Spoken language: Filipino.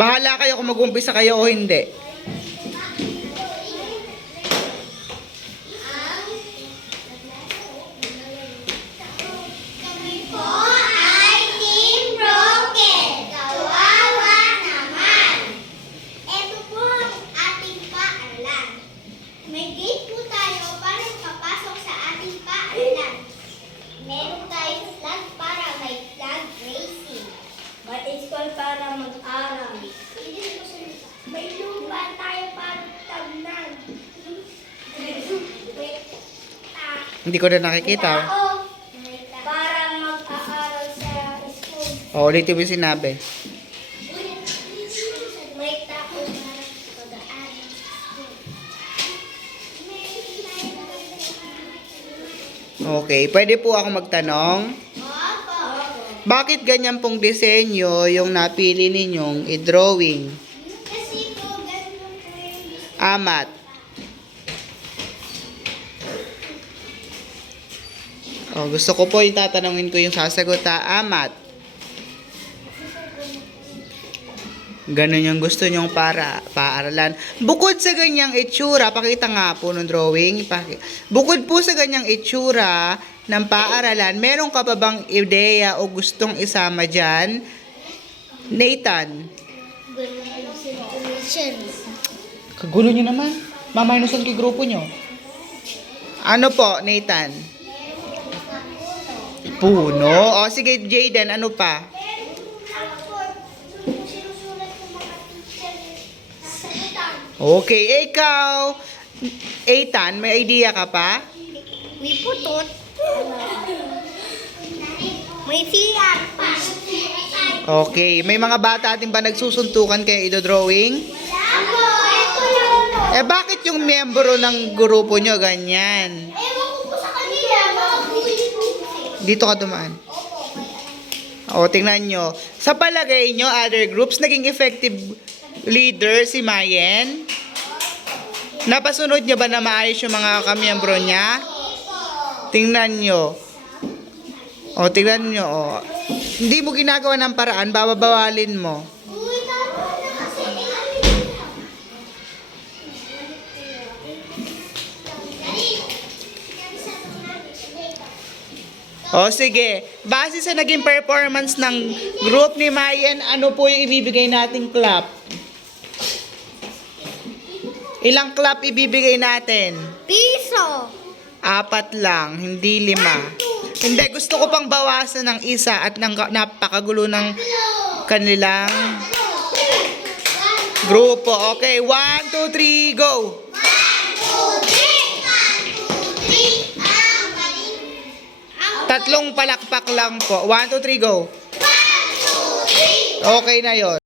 Bahala kayo kung mag-umpisa kayo o hindi. May gate po tayo para makapasok sa ating paaralan. Meron tayong flag para may flag racing. May school para mag-aral. May lupa tayo para tagnan. Hindi ko na nakikita. Para mag-aaral sa school. O, ulitin mo yung sinabi. May tao para pag-aaral sa school. Okay, pwede po ako magtanong? Bakit ganyan pong disenyo yung napili ninyong i-drawing? Kasi po, ganun po yung Amat. O, gusto ko po yung tatanungin ko yung sasagot Amat. Ganun yung gusto nyong paaralan. Bukod sa ganyang itsura, pakita nga po ng drawing. Bukod po sa ganyang itsura ng paaralan, meron ka pa bang ideya o gustong isama dyan? Nathan? Kagulo nyo naman. Maminusan kay grupo nyo. Ano po, Nathan? Puno. O, sige, Jayden, ano pa? Okay, ikaw, Ethan, may idea ka pa? May putot. May CR pa. Okay, may mga bata ating ba nagsusuntukan kaya ido-drawing? Ako, ito yun. Eh, bakit yung miyembro ng grupo nyo ganyan? Ewan ko po sa kanila. Dito ka dumaan. O, tingnan nyo. Sa palagay nyo, other groups, naging effective leader si Mayen? Napasunod niya ba na maayos yung mga kamiyembro niya? Tingnan nyo. O, tingnan nyo. O. Hindi mo ginagawa ng paraan, bababawalin mo. O, sige. Base sa naging performance ng group ni Mayen, ano po yung ibibigay nating clap? Ilang clap ibibigay natin? Piso. 4 lang, hindi 5. Hindi, gusto ko pang bawasan ng isa at napakagulo ng kanilang grupo. Okay, 1, 2, 3, go! 3 palakpak lang po. 1, 2, 3, go! Okay na yon.